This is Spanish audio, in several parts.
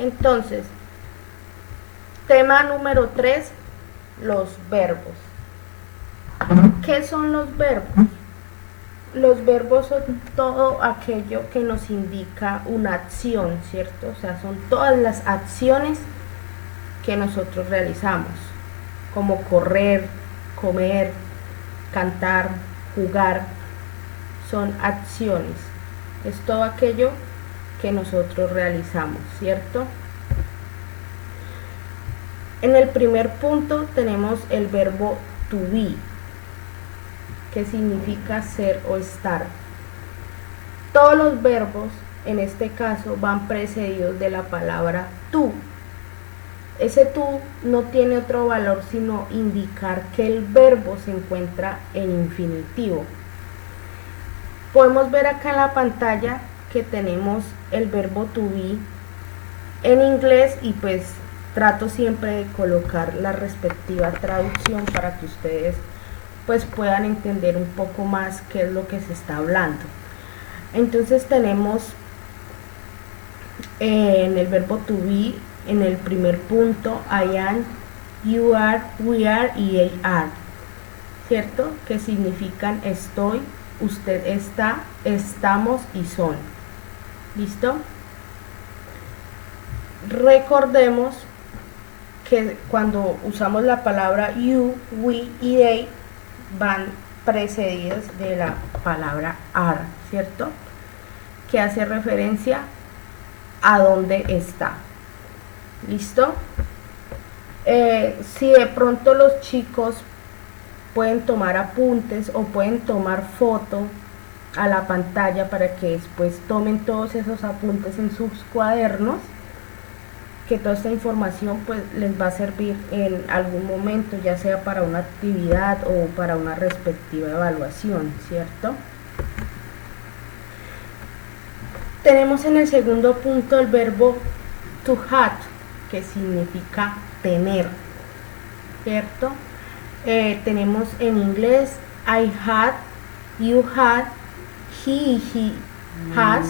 Entonces, tema número 3, los verbos. ¿Qué son los verbos? Los verbos son todo aquello que nos indica una acción, ¿cierto? O sea, son todas las acciones que nosotros realizamos, como correr, comer, cantar, jugar, son acciones. Es todo aquello que nosotros realizamos, ¿cierto? En el primer punto tenemos el verbo to be, que significa ser o estar. Todos los verbos en este caso van precedidos de la palabra to. Ese to no tiene otro valor sino indicar que el verbo se encuentra en infinitivo. Podemos ver acá en la pantalla que tenemos el verbo to be en inglés y pues trato siempre de colocar la respectiva traducción para que ustedes pues puedan entender un poco más qué es lo que se está hablando. Entonces tenemos en el verbo to be, en el primer punto, I am, you are, we are y they are, ¿cierto? Que significan estoy, usted está, estamos y son. ¿Listo? Recordemos que cuando usamos la palabra you, we y they van precedidas de la palabra are, ¿cierto? Que hace referencia a dónde está. ¿Listo? Si de pronto los chicos pueden tomar apuntes o pueden tomar foto a la pantalla para que después tomen todos esos apuntes en sus cuadernos, que toda esta información pues les va a servir en algún momento, ya sea para una actividad o para una respectiva evaluación, ¿cierto? Tenemos en el segundo punto el verbo to have, que significa tener, ¿cierto? Tenemos en inglés I had, you had, he has,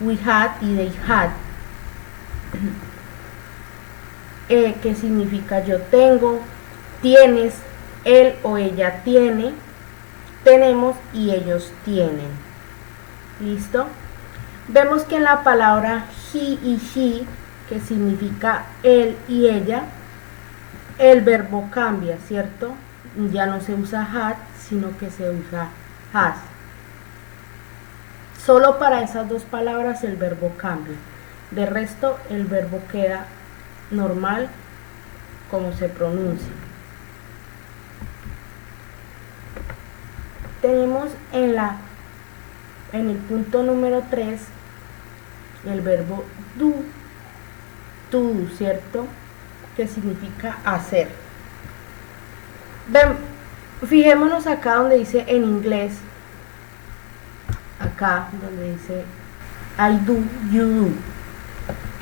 we had y they had, que significa yo tengo, tienes, él o ella tiene, tenemos y ellos tienen. ¿Listo? Vemos que en la palabra he y she, que significa él y ella, el verbo cambia, ¿cierto? Ya no se usa had, sino que se usa has. Solo para esas dos palabras el verbo cambia. De resto, el verbo queda normal como se pronuncia. Tenemos en el punto número 3 el verbo do, ¿cierto? Que significa hacer. Fijémonos acá donde dice en inglés, acá donde dice I do, you do.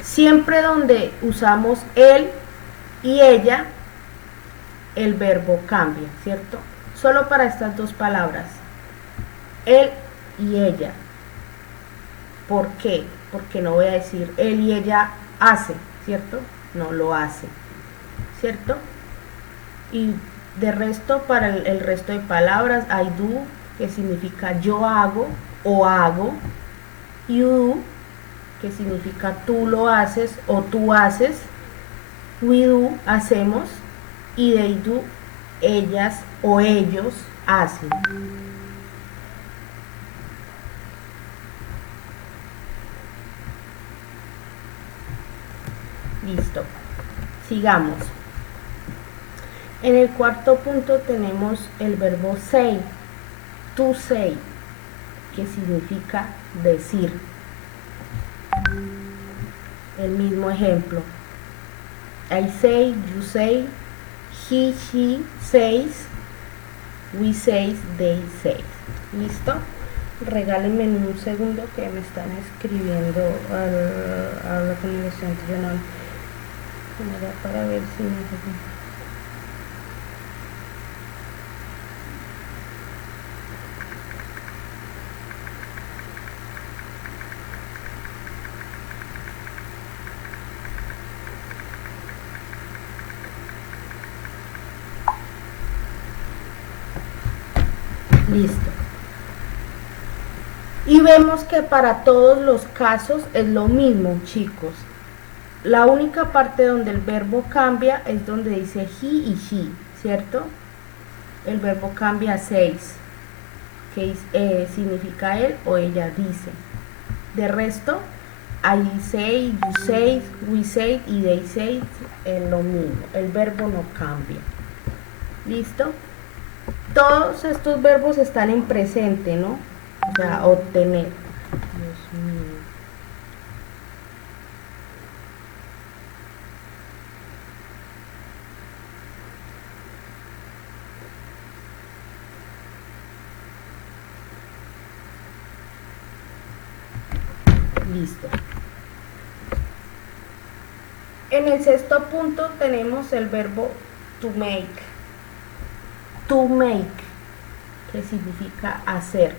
Siempre donde usamos él y ella, el verbo cambia, ¿cierto? Solo para estas dos palabras, él y ella. ¿Por qué? Porque no voy a decir él y ella hace, ¿cierto? No lo hace, ¿cierto? Y de resto, para el resto de palabras, I do, que significa yo hago o hago, you do, que significa tú lo haces o tú haces, we do, hacemos, y they do, ellas o ellos hacen. Listo, sigamos. En el cuarto punto tenemos el verbo say, to say, que significa decir. El mismo ejemplo, I say, you say, he, she says, we say, they say. ¿Listo? Regálenme un segundo que me están escribiendo a la comunicación regional para ver si Listo. Y vemos que para todos los casos es lo mismo, chicos. La única parte donde el verbo cambia es donde dice he y she, ¿cierto? El verbo cambia a says, que significa él o ella dice. De resto, I say, you say, we say y they say es lo mismo. El verbo no cambia. ¿Listo? Todos estos verbos están en presente, ¿no? O sea, obtener. Dios mío. Listo. En el sexto punto tenemos el verbo to make. To make, que significa hacer.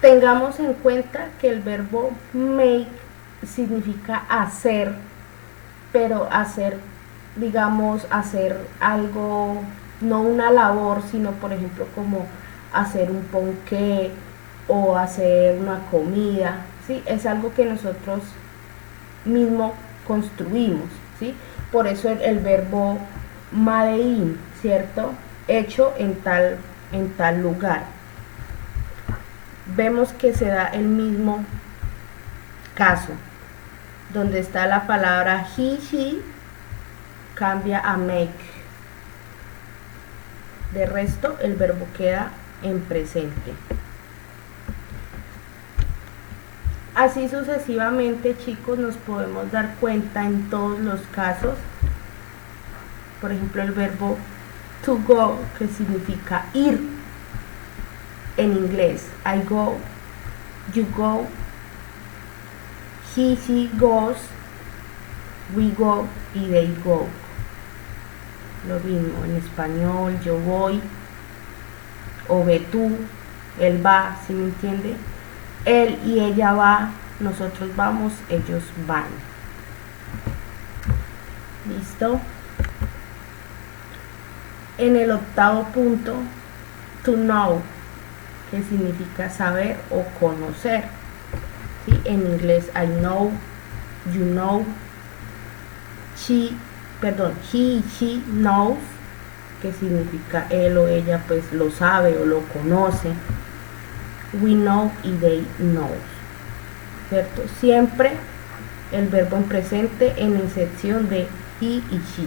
Tengamos en cuenta que el verbo make significa hacer, pero hacer, digamos, hacer algo, no una labor, sino por ejemplo como hacer un ponqué o hacer una comida, ¿sí? Es algo que nosotros mismos construimos, ¿sí? Por eso el verbo made in, ¿cierto? Hecho en tal lugar. Vemos que se da el mismo caso, donde está la palabra he, she, cambia a make. De resto, el verbo queda en presente. Así sucesivamente, chicos, nos podemos dar cuenta en todos los casos. Por ejemplo, el verbo to go, que significa ir en inglés. I go, you go, he, she goes, we go y they go. Lo mismo en español, yo voy, o ve tú, él va, ¿sí me entiende? Él y ella va, nosotros vamos, ellos van. ¿Listo? En el octavo punto, to know, que significa saber o conocer. ¿Sí? En inglés, I know, you know, he, she knows, que significa él o ella pues lo sabe o lo conoce. We know y they know, ¿cierto? Siempre el verbo en presente en excepción de he y she.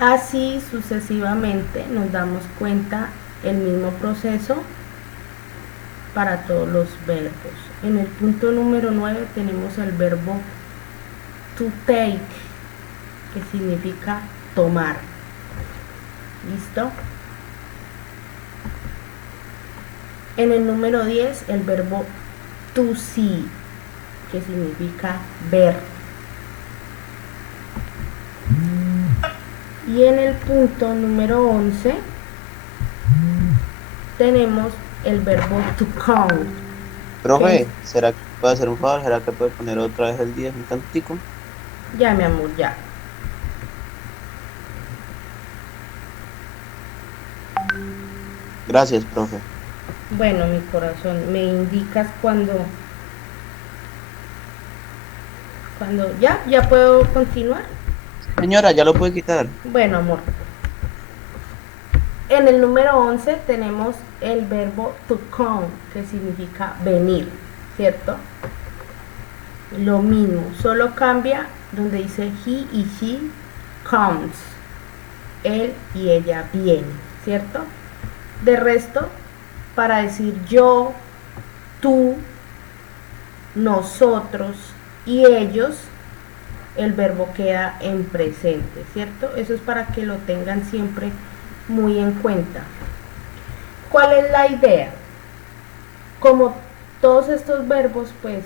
Así sucesivamente nos damos cuenta el mismo proceso para todos los verbos. En el punto número 9 tenemos el verbo to take, que significa tomar. ¿Listo? En el número 10 el verbo to see, que significa ver. Y en el punto número 11 tenemos el verbo to count. Profe, ¿será que puede hacer un favor? ¿Será que puede poner otra vez el 10 un tantico? Ya, mi amor, ya. Gracias, profe. Bueno, mi corazón, me indicas cuando ya puedo continuar. Señora, ya lo puede quitar. Bueno, amor. En el número 11 tenemos el verbo to come, que significa venir, ¿cierto? Lo mismo, solo cambia donde dice he y she comes. Él y ella vienen, ¿cierto? De resto, para decir yo, tú, nosotros y ellos, el verbo queda en presente, ¿cierto? Eso es para que lo tengan siempre muy en cuenta. ¿Cuál es la idea? Como todos estos verbos, pues,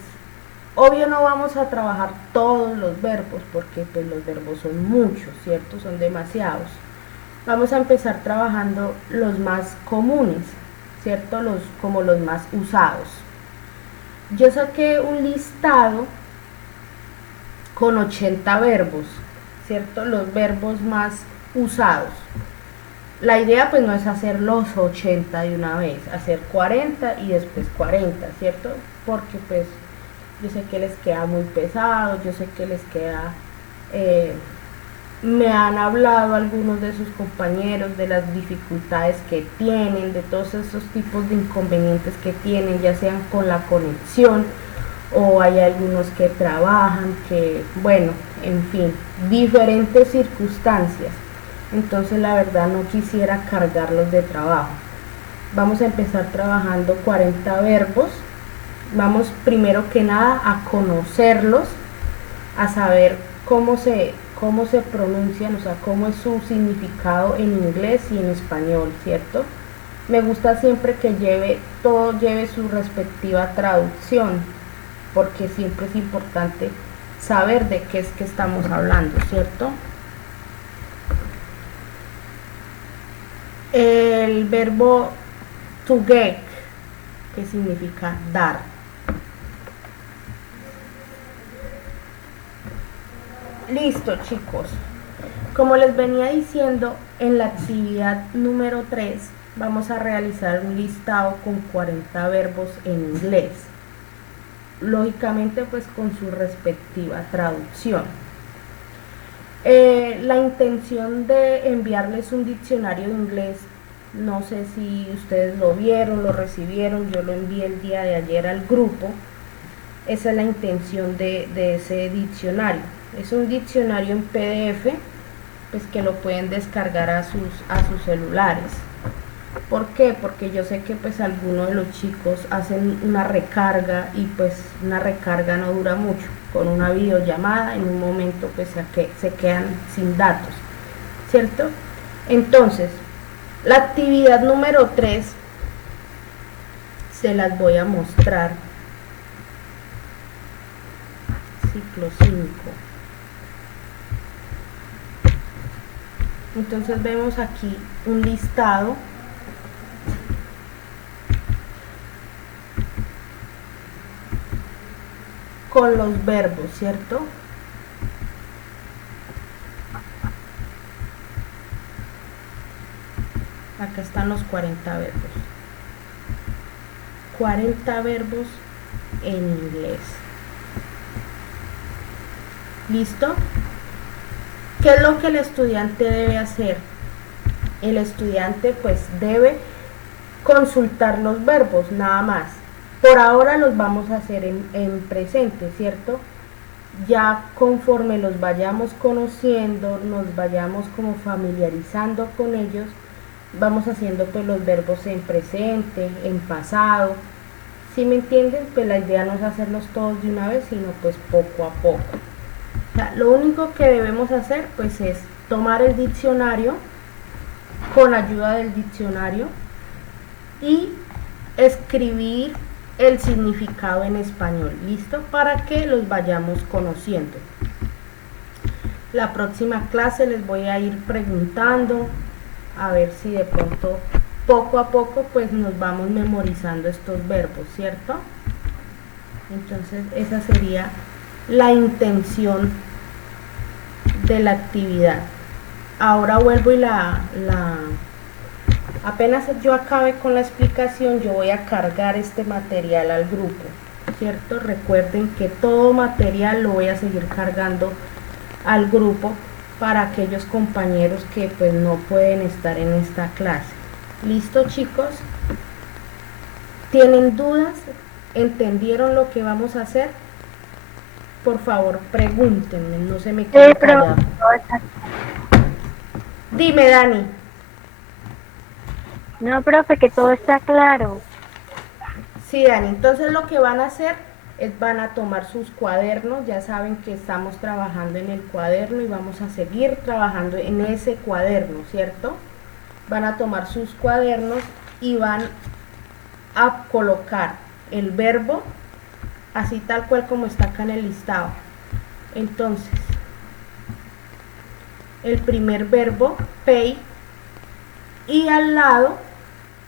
obvio no vamos a trabajar todos los verbos, porque pues los verbos son muchos, ¿cierto? Son demasiados. Vamos a empezar trabajando los más comunes, ¿cierto? Como los más usados. Yo saqué un listado con 80 verbos, ¿cierto? Los verbos más usados. La idea pues no es hacer los 80 de una vez, hacer 40 y después 40, ¿cierto? Porque pues yo sé que les queda muy pesado, yo sé que les queda... me han hablado algunos de sus compañeros de las dificultades que tienen, de todos esos tipos de inconvenientes que tienen, ya sean con la conexión o hay algunos que trabajan, que bueno, en fin, diferentes circunstancias. Entonces la verdad no quisiera cargarlos de trabajo. Vamos a empezar trabajando 40 verbos. Vamos primero que nada a conocerlos, a saber cómo se pronuncian, o sea, cómo es su significado en inglés y en español, ¿cierto? Me gusta siempre que todo lleve su respectiva traducción, porque siempre es importante saber de qué es que estamos hablando, ¿cierto? El verbo to get, que significa dar. Listo, chicos. Como les venía diciendo, en la actividad número 3 vamos a realizar un listado con 40 verbos en inglés. Lógicamente, pues con su respectiva traducción. La intención de enviarles un diccionario de inglés, no sé si ustedes lo vieron, lo recibieron, yo lo envié el día de ayer al grupo. Esa es la intención de ese diccionario. Es un diccionario en PDF, pues que lo pueden descargar a sus celulares. ¿Por qué? Porque yo sé que pues algunos de los chicos hacen una recarga y pues una recarga no dura mucho. Con una videollamada en un momento pues se quedan sin datos, ¿cierto? Entonces, la actividad número 3 se las voy a mostrar. Ciclo 5. Entonces vemos aquí un listado con los verbos, ¿cierto? Acá están los 40 verbos. 40 verbos en inglés. ¿Listo? ¿Qué es lo que el estudiante debe hacer? El estudiante pues debe consultar los verbos, nada más. Por ahora los vamos a hacer en presente, ¿cierto? Ya conforme los vayamos conociendo, nos vayamos como familiarizando con ellos, vamos haciendo pues los verbos en presente, en pasado. ¿Sí me entienden? Pues la idea no es hacerlos todos de una vez, sino pues poco a poco. O sea, lo único que debemos hacer pues es tomar el diccionario, con ayuda del diccionario, y escribir el significado en español, ¿listo? Para que los vayamos conociendo. La próxima clase les voy a ir preguntando, a ver si de pronto, poco a poco, pues nos vamos memorizando estos verbos, ¿cierto? Entonces esa sería la intención de la actividad. Ahora vuelvo y apenas yo acabe con la explicación, yo voy a cargar este material al grupo, ¿cierto? Recuerden que todo material lo voy a seguir cargando al grupo para aquellos compañeros que pues no pueden estar en esta clase. ¿Listo, chicos? ¿Tienen dudas? ¿Entendieron lo que vamos a hacer? Por favor, pregúntenme, no se me queden callados. Dime, Dani. No, profe, que todo está claro. Sí, Dani, entonces lo que van a hacer es van a tomar sus cuadernos, ya saben que estamos trabajando en el cuaderno y vamos a seguir trabajando en ese cuaderno, ¿cierto? Van a tomar sus cuadernos y van a colocar el verbo así tal cual como está acá en el listado. Entonces, el primer verbo, pay, y al lado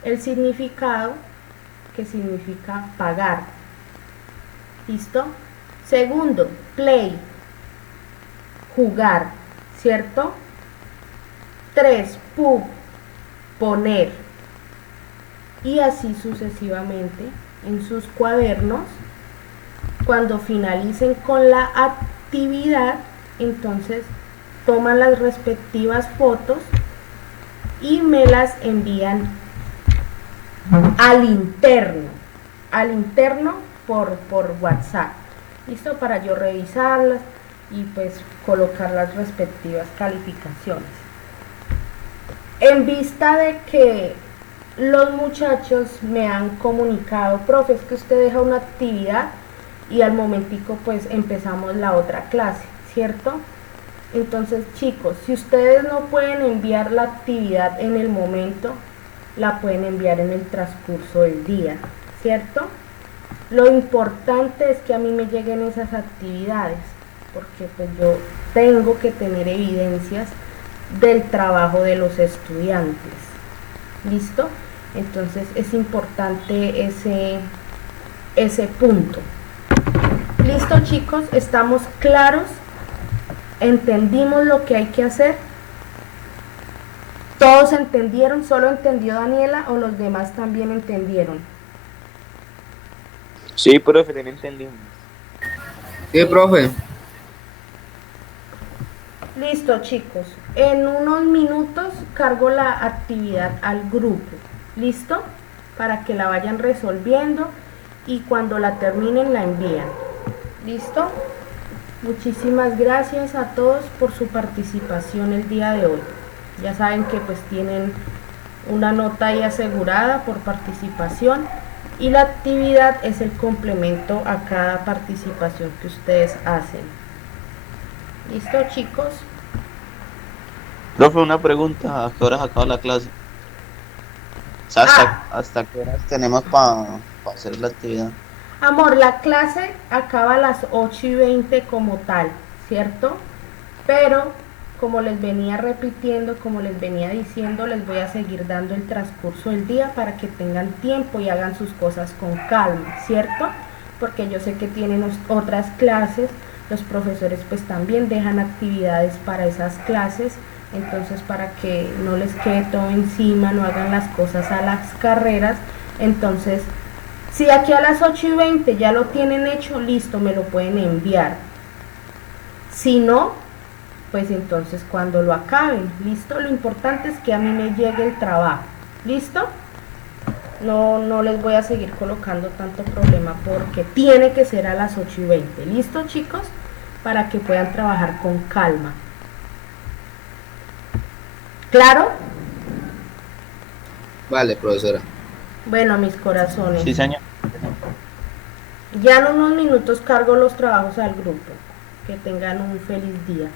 el significado, que significa pagar. ¿Listo? Segundo, play, jugar, ¿cierto? 3, poner, y así sucesivamente en sus cuadernos. Cuando finalicen con la actividad, entonces toman las respectivas fotos y me las envían al interno por WhatsApp. ¿Listo? Para yo revisarlas y pues colocar las respectivas calificaciones. En vista de que los muchachos me han comunicado, profe, es que usted deja una actividad y al momentico pues empezamos la otra clase, ¿cierto? Entonces, chicos, si ustedes no pueden enviar la actividad en el momento, la pueden enviar en el transcurso del día, ¿cierto? Lo importante es que a mí me lleguen esas actividades, porque pues yo tengo que tener evidencias del trabajo de los estudiantes. ¿Listo? Entonces es importante ese punto. ¿Listo, chicos? ¿Estamos claros? ¿Entendimos lo que hay que hacer? ¿Todos entendieron? ¿Solo entendió Daniela o los demás también entendieron? Sí, profe, también entendimos. Sí, profe. Listo, chicos. En unos minutos cargo la actividad al grupo. ¿Listo? Para que la vayan resolviendo y cuando la terminen la envían. ¿Listo? Muchísimas gracias a todos por su participación el día de hoy. Ya saben que pues tienen una nota ahí asegurada por participación y la actividad es el complemento a cada participación que ustedes hacen. ¿Listo, chicos? Profe, una pregunta, ¿a qué horas acaba la clase? O sea, ¿hasta qué horas tenemos para hacer la actividad? Amor, la clase acaba a las 8:20 como tal, ¿cierto? Pero, como les venía repitiendo, como les venía diciendo, les voy a seguir dando el transcurso del día para que tengan tiempo y hagan sus cosas con calma, ¿cierto? Porque yo sé que tienen otras clases, los profesores pues también dejan actividades para esas clases, entonces para que no les quede todo encima, no hagan las cosas a las carreras, entonces si aquí a las 8:20 ya lo tienen hecho, listo, me lo pueden enviar. Si no, pues entonces cuando lo acaben, listo, lo importante es que a mí me llegue el trabajo, listo. No les voy a seguir colocando tanto problema porque tiene que ser a las 8:20, listo, chicos, para que puedan trabajar con calma. ¿Claro? Vale, profesora. Bueno, mis corazones. Sí, señor. Ya en unos minutos cargo los trabajos al grupo. Que tengan un feliz día.